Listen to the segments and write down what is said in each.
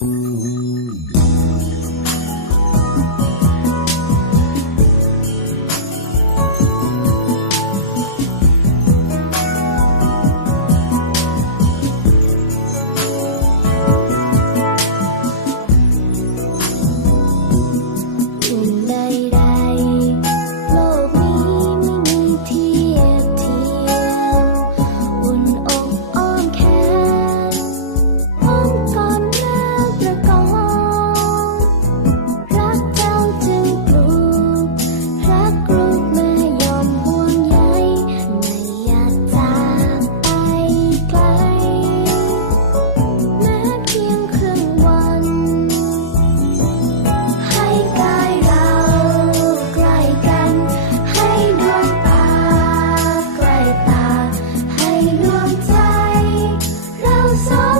Mm-hmm.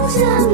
想你。